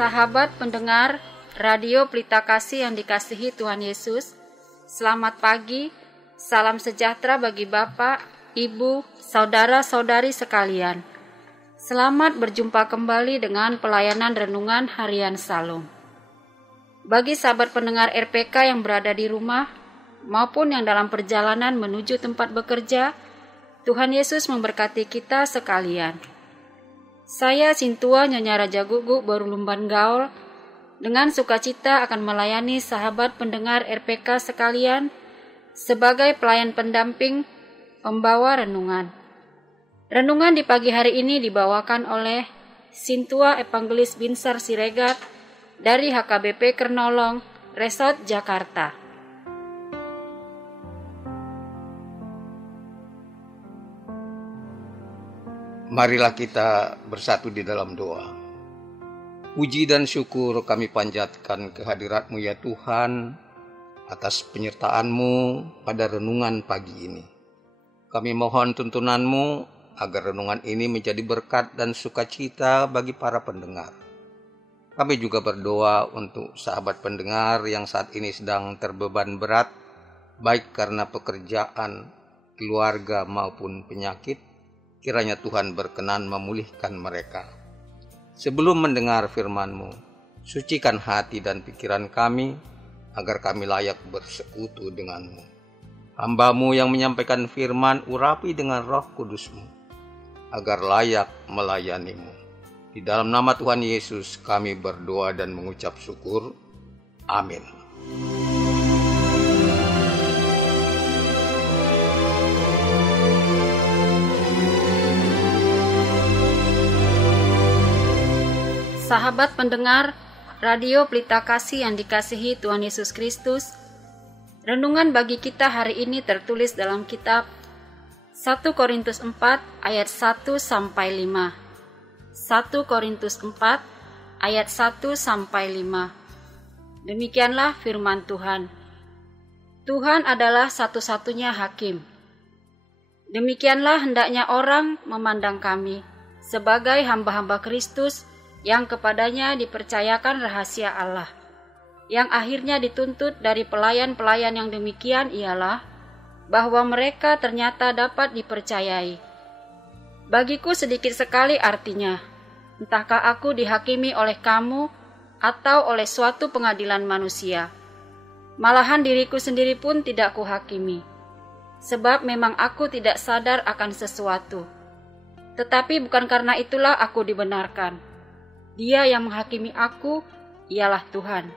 Sahabat pendengar Radio Pelita Kasih yang dikasihi Tuhan Yesus, selamat pagi, salam sejahtera bagi Bapak, Ibu, saudara-saudari sekalian. Selamat berjumpa kembali dengan pelayanan renungan harian Salum. Bagi sahabat pendengar RPK yang berada di rumah maupun yang dalam perjalanan menuju tempat bekerja, Tuhan Yesus memberkati kita sekalian. Saya Sintua Nyonya Raja Gugu Baru Lumban Gaul dengan sukacita akan melayani sahabat pendengar RPK sekalian sebagai pelayan pendamping pembawa renungan. Renungan di pagi hari ini dibawakan oleh Sintua Evangelis Binsar Siregar dari HKBP Kernolong, Resort Jakarta. Marilah kita bersatu di dalam doa. Puji dan syukur kami panjatkan kehadirat-Mu ya Tuhan atas penyertaan-Mu pada renungan pagi ini. Kami mohon tuntunan-Mu agar renungan ini menjadi berkat dan sukacita bagi para pendengar. Kami juga berdoa untuk sahabat pendengar yang saat ini sedang terbeban berat, baik karena pekerjaan, keluarga maupun penyakit. Kiranya Tuhan berkenan memulihkan mereka. Sebelum mendengar firman-Mu, sucikan hati dan pikiran kami, agar kami layak bersekutu dengan-Mu. Hamba-Mu yang menyampaikan firman, urapi dengan Roh Kudus-Mu, agar layak melayani-Mu. Di dalam nama Tuhan Yesus kami berdoa dan mengucap syukur. Amin. Sahabat pendengar Radio Pelita Kasih yang dikasihi Tuhan Yesus Kristus, renungan bagi kita hari ini tertulis dalam kitab 1 Korintus 4 ayat 1-5. 1 Korintus 4 ayat 1-5. Demikianlah firman Tuhan. Tuhan adalah satu-satunya hakim. Demikianlah hendaknya orang memandang kami sebagai hamba-hamba Kristus yang kepadanya dipercayakan rahasia Allah. Yang akhirnya dituntut dari pelayan-pelayan yang demikian ialah bahwa mereka ternyata dapat dipercayai. Bagiku sedikit sekali artinya, entahkah aku dihakimi oleh kamu atau oleh suatu pengadilan manusia. Malahan diriku sendiri pun tidak kuhakimi, sebab memang aku tidak sadar akan sesuatu. Tetapi bukan karena itulah aku dibenarkan. Dia yang menghakimi aku ialah Tuhan.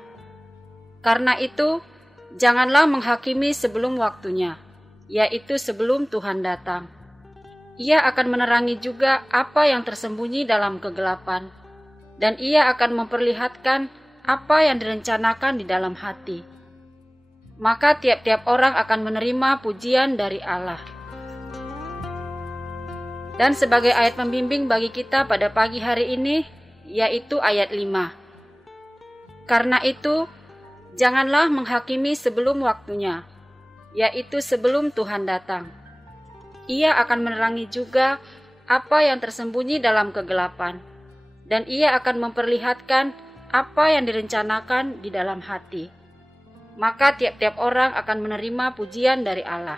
Karena itu, janganlah menghakimi sebelum waktunya, yaitu sebelum Tuhan datang. Ia akan menerangi juga apa yang tersembunyi dalam kegelapan, dan ia akan memperlihatkan apa yang direncanakan di dalam hati. Maka tiap-tiap orang akan menerima pujian dari Allah. Dan sebagai ayat pembimbing bagi kita pada pagi hari ini, yaitu ayat 5. Karena itu, janganlah menghakimi sebelum waktunya, yaitu sebelum Tuhan datang. Ia akan menerangi juga apa yang tersembunyi dalam kegelapan, dan ia akan memperlihatkan apa yang direncanakan di dalam hati. Maka tiap-tiap orang akan menerima pujian dari Allah.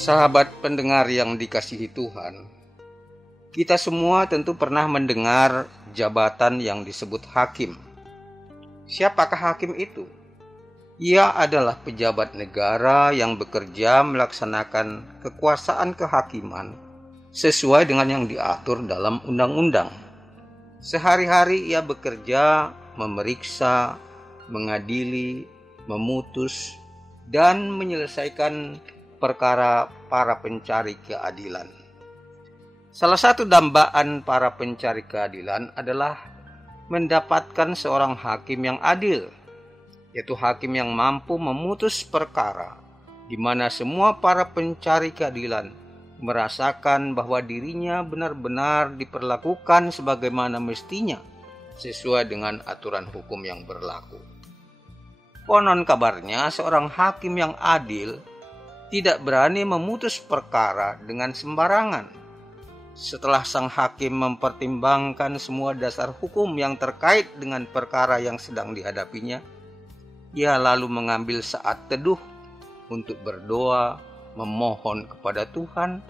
Sahabat pendengar yang dikasihi Tuhan, kita semua tentu pernah mendengar jabatan yang disebut hakim. Siapakah hakim itu? Ia adalah pejabat negara yang bekerja melaksanakan kekuasaan kehakiman sesuai dengan yang diatur dalam undang-undang. Sehari-hari ia bekerja memeriksa, mengadili, memutus, dan menyelesaikan perkara para pencari keadilan. Salah satu dambaan para pencari keadilan adalah mendapatkan seorang hakim yang adil, yaitu hakim yang mampu memutus perkara di mana semua para pencari keadilan merasakan bahwa dirinya benar-benar diperlakukan sebagaimana mestinya sesuai dengan aturan hukum yang berlaku. Konon kabarnya seorang hakim yang adil tidak berani memutus perkara dengan sembarangan. Setelah sang hakim mempertimbangkan semua dasar hukum yang terkait dengan perkara yang sedang dihadapinya, ia lalu mengambil saat teduh untuk berdoa, memohon kepada Tuhan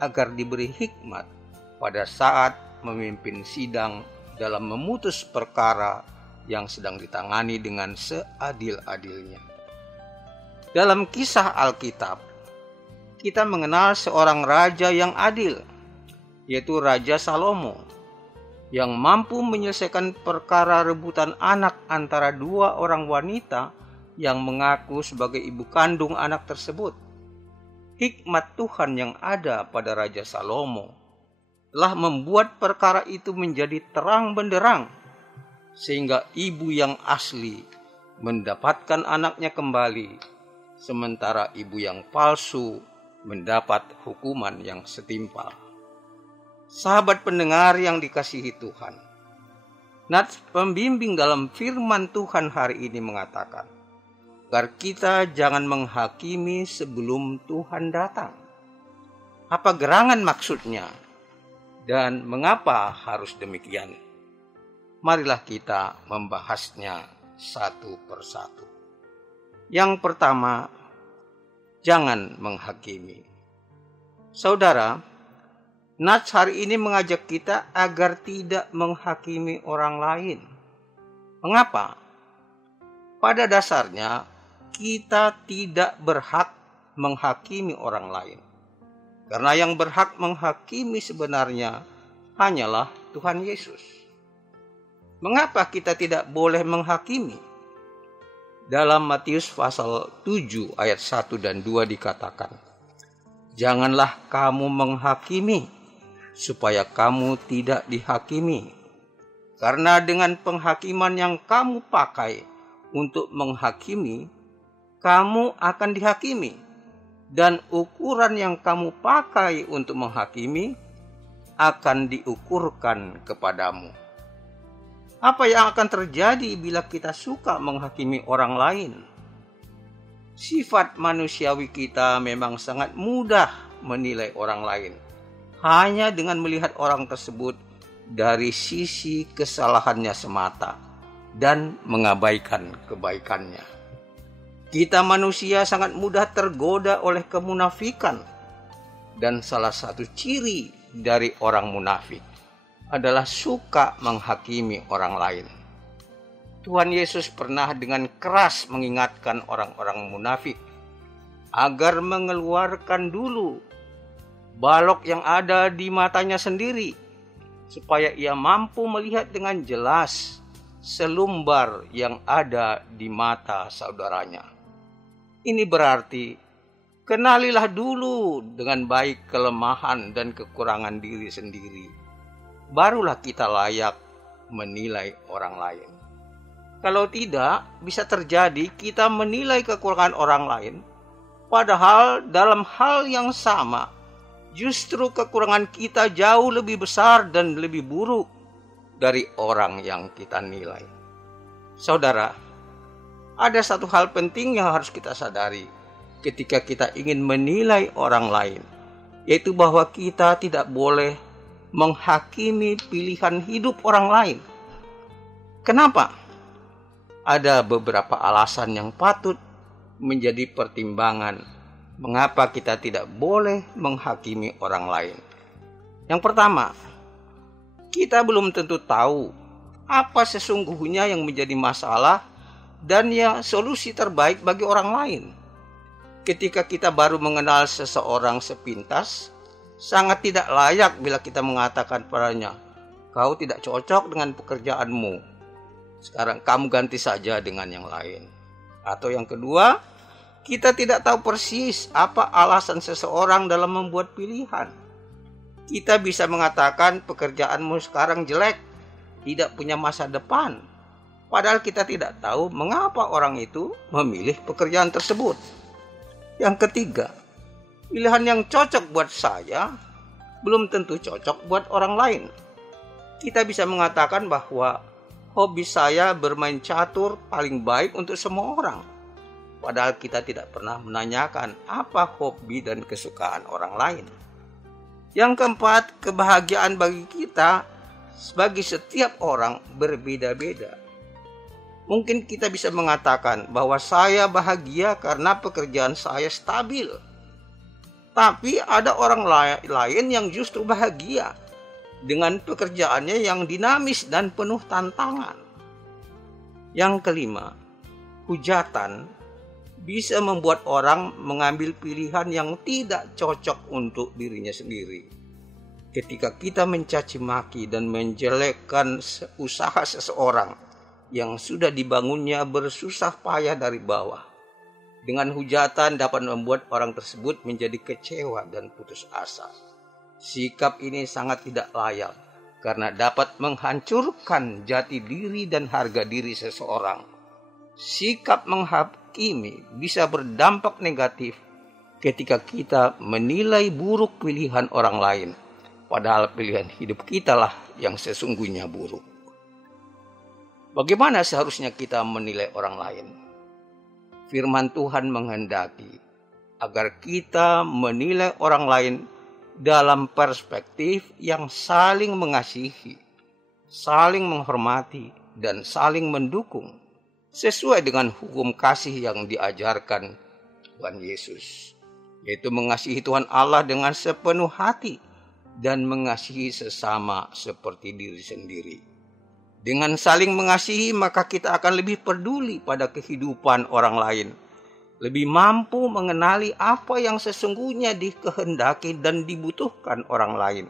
agar diberi hikmat pada saat memimpin sidang dalam memutus perkara yang sedang ditangani dengan seadil-adilnya. Dalam kisah Alkitab, kita mengenal seorang raja yang adil, yaitu Raja Salomo, yang mampu menyelesaikan perkara rebutan anak antara dua orang wanita yang mengaku sebagai ibu kandung anak tersebut. Hikmat Tuhan yang ada pada Raja Salomo telah membuat perkara itu menjadi terang benderang, sehingga ibu yang asli mendapatkan anaknya kembali, sementara ibu yang palsu mendapat hukuman yang setimpal. Sahabat pendengar yang dikasihi Tuhan, nats pembimbing dalam firman Tuhan hari ini mengatakan, agar kita jangan menghakimi sebelum Tuhan datang. Apa gerangan maksudnya? Dan mengapa harus demikian? Marilah kita membahasnya satu persatu. Yang pertama, jangan menghakimi. Saudara, nats hari ini mengajak kita agar tidak menghakimi orang lain. Mengapa? Pada dasarnya, kita tidak berhak menghakimi orang lain. Karena yang berhak menghakimi sebenarnya hanyalah Tuhan Yesus. Mengapa kita tidak boleh menghakimi? Dalam Matius pasal 7 ayat 1 dan 2 dikatakan, janganlah kamu menghakimi, supaya kamu tidak dihakimi. Karena dengan penghakiman yang kamu pakai untuk menghakimi, kamu akan dihakimi. Dan ukuran yang kamu pakai untuk menghakimi akan diukurkan kepadamu. Apa yang akan terjadi bila kita suka menghakimi orang lain? Sifat manusiawi kita memang sangat mudah menilai orang lain, hanya dengan melihat orang tersebut dari sisi kesalahannya semata dan mengabaikan kebaikannya. Kita manusia sangat mudah tergoda oleh kemunafikan, dan salah satu ciri dari orang munafik adalah suka menghakimi orang lain. Tuhan Yesus pernah dengan keras mengingatkan orang-orang munafik agar mengeluarkan dulu balok yang ada di matanya sendiri, supaya ia mampu melihat dengan jelas selumbar yang ada di mata saudaranya. Ini berarti, kenalilah dulu dengan baik kelemahan dan kekurangan diri sendiri. Barulah kita layak menilai orang lain. Kalau tidak, bisa terjadi kita menilai kekurangan orang lain, padahal dalam hal yang sama, justru kekurangan kita jauh lebih besar dan lebih buruk dari orang yang kita nilai. Saudara, ada satu hal penting yang harus kita sadari ketika kita ingin menilai orang lain, yaitu bahwa kita tidak boleh menghakimi pilihan hidup orang lain. Kenapa? Ada beberapa alasan yang patut menjadi pertimbangan mengapa kita tidak boleh menghakimi orang lain. Yang pertama, kita belum tentu tahu apa sesungguhnya yang menjadi masalah dan yang solusi terbaik bagi orang lain. Ketika kita baru mengenal seseorang sepintas, sangat tidak layak bila kita mengatakan padanya, kau tidak cocok dengan pekerjaanmu, sekarang kamu ganti saja dengan yang lain. Atau yang kedua, kita tidak tahu persis apa alasan seseorang dalam membuat pilihan. Kita bisa mengatakan pekerjaanmu sekarang jelek, tidak punya masa depan, padahal kita tidak tahu mengapa orang itu memilih pekerjaan tersebut. Yang ketiga, pilihan yang cocok buat saya belum tentu cocok buat orang lain. Kita bisa mengatakan bahwa hobi saya bermain catur paling baik untuk semua orang. padahal kita tidak pernah menanyakan apa hobi dan kesukaan orang lain. Yang keempat, kebahagiaan bagi kita, bagi setiap orang berbeda-beda. Mungkin kita bisa mengatakan bahwa saya bahagia karena pekerjaan saya stabil. Tapi ada orang lain yang justru bahagia dengan pekerjaannya yang dinamis dan penuh tantangan. Yang kelima, hujatan bisa membuat orang mengambil pilihan yang tidak cocok untuk dirinya sendiri. Ketika kita mencaci maki dan menjelekkan usaha seseorang yang sudah dibangunnya bersusah payah dari bawah, dengan hujatan dapat membuat orang tersebut menjadi kecewa dan putus asa. Sikap ini sangat tidak layak karena dapat menghancurkan jati diri dan harga diri seseorang. Sikap menghakimi bisa berdampak negatif ketika kita menilai buruk pilihan orang lain, padahal pilihan hidup kitalah yang sesungguhnya buruk. Bagaimana seharusnya kita menilai orang lain? Firman Tuhan menghendaki agar kita menilai orang lain dalam perspektif yang saling mengasihi, saling menghormati, dan saling mendukung, sesuai dengan hukum kasih yang diajarkan Tuhan Yesus, yaitu mengasihi Tuhan Allah dengan sepenuh hati dan mengasihi sesama seperti diri sendiri. Dengan saling mengasihi, maka kita akan lebih peduli pada kehidupan orang lain, lebih mampu mengenali apa yang sesungguhnya dikehendaki dan dibutuhkan orang lain,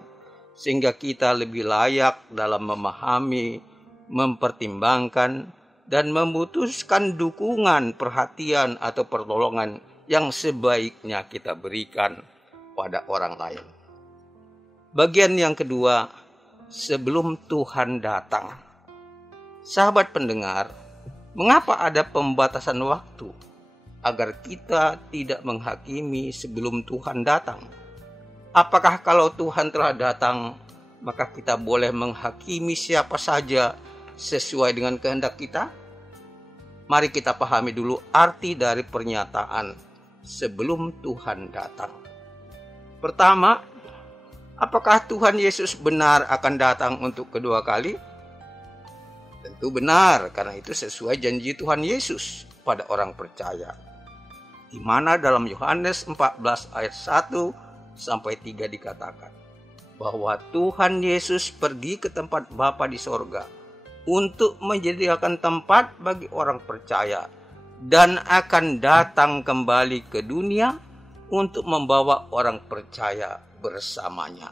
sehingga kita lebih layak dalam memahami, mempertimbangkan, dan memutuskan dukungan, perhatian, atau pertolongan yang sebaiknya kita berikan pada orang lain. Bagian yang kedua, sebelum Tuhan datang. Sahabat pendengar, mengapa ada pembatasan waktu agar kita tidak menghakimi sebelum Tuhan datang? Apakah kalau Tuhan telah datang, maka kita boleh menghakimi siapa saja sesuai dengan kehendak kita? Mari kita pahami dulu arti dari pernyataan sebelum Tuhan datang. Pertama, apakah Tuhan Yesus benar akan datang untuk kedua kali? Tentu benar, karena itu sesuai janji Tuhan Yesus pada orang percaya, di mana dalam Yohanes 14 ayat 1 sampai 3 dikatakan bahwa Tuhan Yesus pergi ke tempat Bapa di sorga untuk menyediakan tempat bagi orang percaya dan akan datang kembali ke dunia untuk membawa orang percaya bersamanya.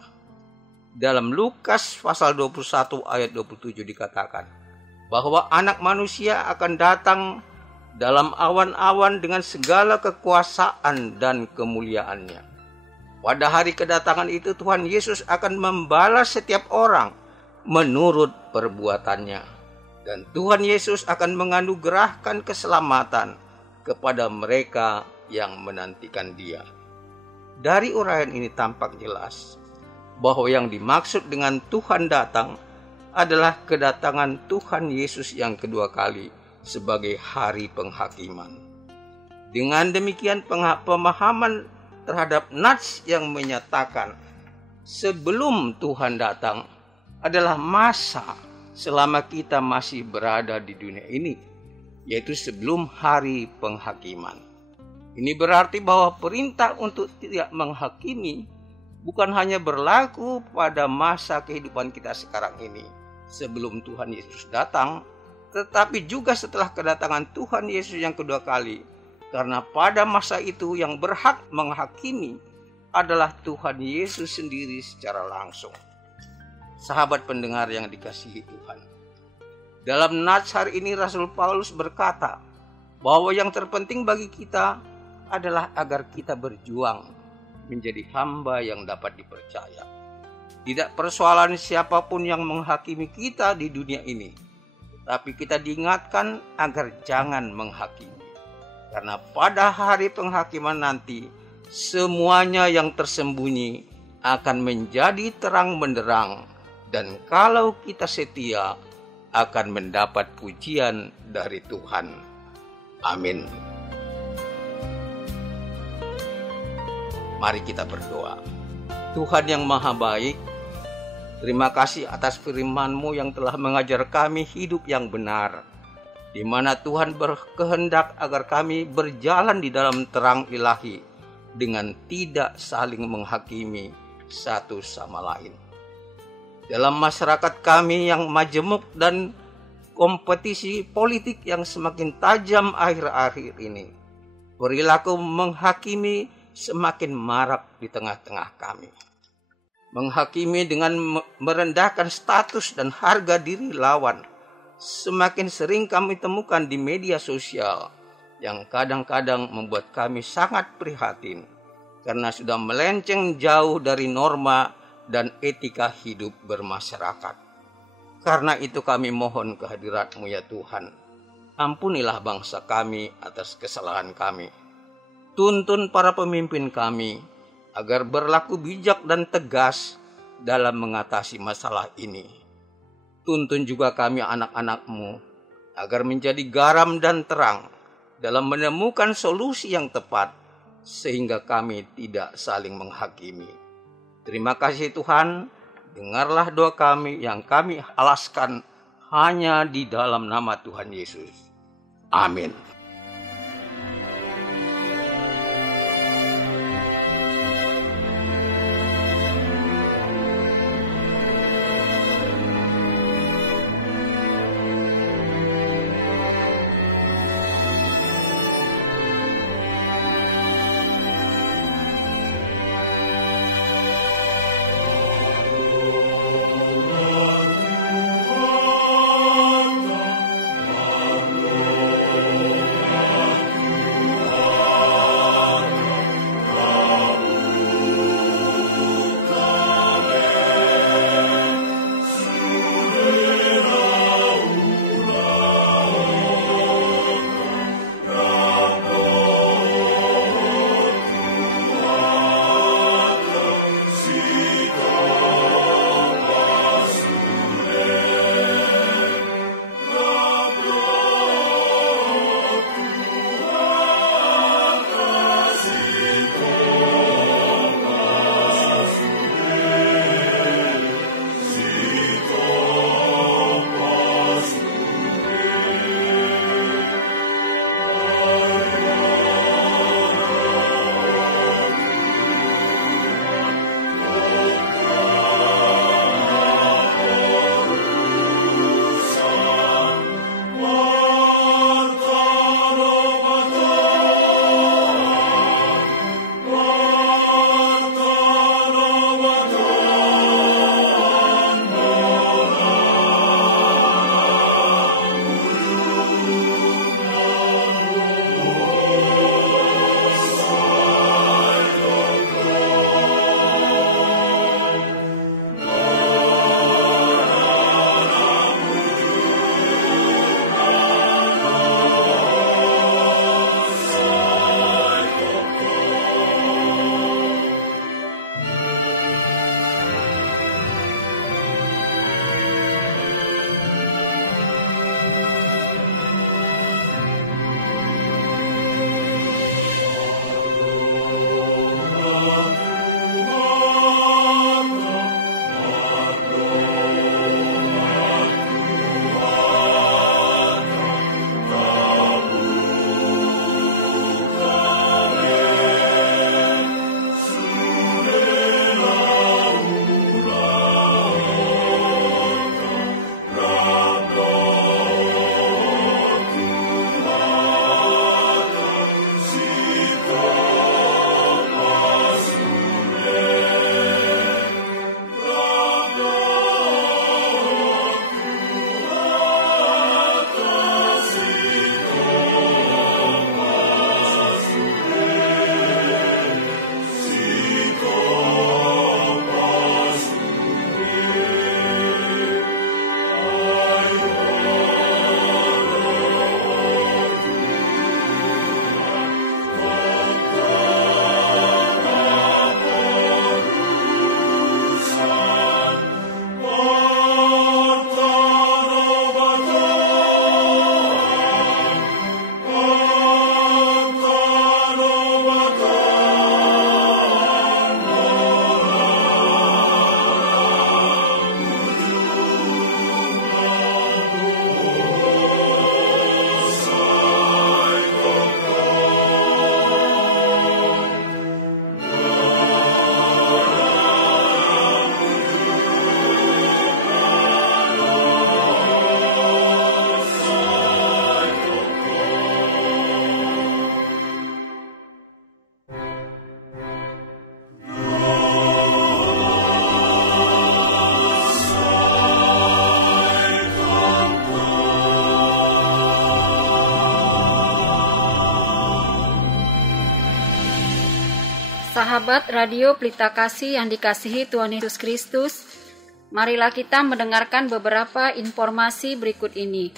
Dalam Lukas pasal 21 ayat 27 dikatakan bahwa anak manusia akan datang dalam awan-awan dengan segala kekuasaan dan kemuliaannya. Pada hari kedatangan itu Tuhan Yesus akan membalas setiap orang menurut perbuatannya. Dan Tuhan Yesus akan menganugerahkan keselamatan kepada mereka yang menantikan Dia. Dari uraian ini tampak jelas bahwa yang dimaksud dengan Tuhan datang adalah kedatangan Tuhan Yesus yang kedua kali sebagai hari penghakiman. Dengan demikian pemahaman terhadap nats yang menyatakan sebelum Tuhan datang adalah masa selama kita masih berada di dunia ini, yaitu sebelum hari penghakiman. Ini berarti bahwa perintah untuk tidak menghakimi bukan hanya berlaku pada masa kehidupan kita sekarang ini, sebelum Tuhan Yesus datang, tetapi juga setelah kedatangan Tuhan Yesus yang kedua kali. Karena pada masa itu yang berhak menghakimi adalah Tuhan Yesus sendiri secara langsung. Sahabat pendengar yang dikasihi Tuhan, dalam nats hari ini Rasul Paulus berkata bahwa yang terpenting bagi kita adalah agar kita berjuang menjadi hamba yang dapat dipercaya. Tidak persoalan siapapun yang menghakimi kita di dunia ini, tapi kita diingatkan agar jangan menghakimi. Karena pada hari penghakiman nanti, semuanya yang tersembunyi akan menjadi terang benderang. Dan kalau kita setia, akan mendapat pujian dari Tuhan. Amin. Mari kita berdoa. Tuhan yang maha baik, terima kasih atas firman-Mu yang telah mengajar kami hidup yang benar, di mana Tuhan berkehendak agar kami berjalan di dalam terang ilahi dengan tidak saling menghakimi satu sama lain. Dalam masyarakat kami yang majemuk dan kompetisi politik yang semakin tajam akhir-akhir ini, perilaku menghakimi semakin marak di tengah-tengah kami. Menghakimi dengan merendahkan status dan harga diri lawan semakin sering kami temukan di media sosial, yang kadang-kadang membuat kami sangat prihatin karena sudah melenceng jauh dari norma dan etika hidup bermasyarakat. Karena itu kami mohon kehadirat-Mu ya Tuhan. Ampunilah bangsa kami atas kesalahan kami. Tuntun para pemimpin kami agar berlaku bijak dan tegas dalam mengatasi masalah ini. Tuntun juga kami anak-anak-Mu agar menjadi garam dan terang dalam menemukan solusi yang tepat, sehingga kami tidak saling menghakimi. Terima kasih Tuhan, dengarlah doa kami yang kami alaskan hanya di dalam nama Tuhan Yesus. Amin. Sahabat Radio Pelita Kasih yang dikasihi Tuhan Yesus Kristus, marilah kita mendengarkan beberapa informasi berikut ini.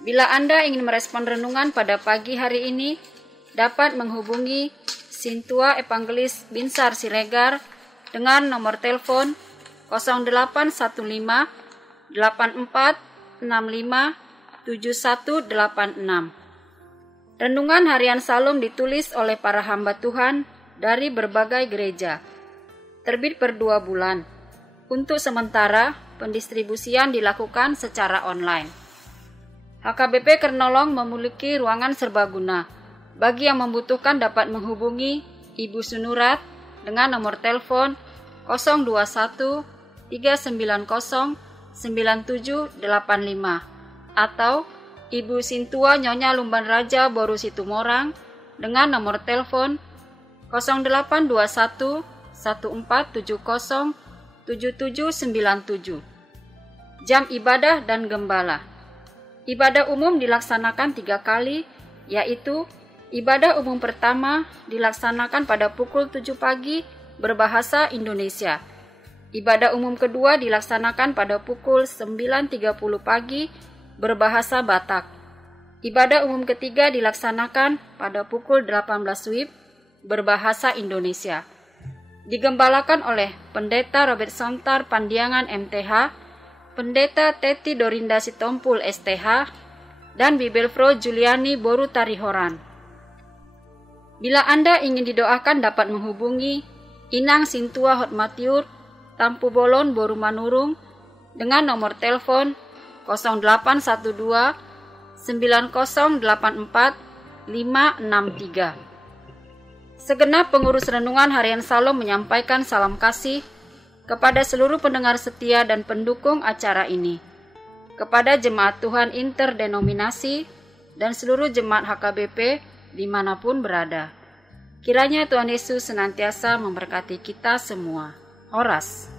Bila Anda ingin merespon renungan pada pagi hari ini, dapat menghubungi Sintua Evangelis Binsar Siregar dengan nomor telepon 0815 8465 7186. Renungan Harian Salum ditulis oleh para hamba Tuhan dari berbagai gereja. Terbit per 2 bulan. Untuk sementara, pendistribusian dilakukan secara online. HKBP Kernolong memiliki ruangan serbaguna. Bagi yang membutuhkan dapat menghubungi Ibu Sunurat dengan nomor telepon 021 390 9785 atau Ibu Sintua Nyonya Lumban Raja Boru Situmorang dengan nomor telepon 0821 1470 7797. Jam ibadah dan gembala. Ibadah umum dilaksanakan 3 kali, yaitu ibadah umum pertama dilaksanakan pada pukul 7 pagi berbahasa Indonesia. Ibadah umum kedua dilaksanakan pada pukul 9.30 pagi berbahasa Batak. Ibadah umum ketiga dilaksanakan pada pukul 18 WIB berbahasa Indonesia. Digembalakan oleh Pendeta Robert Sontar Pandiangan MTH, Pendeta Teti Dorinda Sitompul STH, dan Bibelfro Juliani Boru Tarihoran. Bila Anda ingin didoakan dapat menghubungi Inang Sintua Hotmatiur Tampu Bolon Boru Manurung dengan nomor telepon 0812 9084 563. Segenap pengurus renungan Harian Salum menyampaikan salam kasih kepada seluruh pendengar setia dan pendukung acara ini, kepada jemaat Tuhan interdenominasi dan seluruh jemaat HKBP dimanapun berada. Kiranya Tuhan Yesus senantiasa memberkati kita semua. Horas.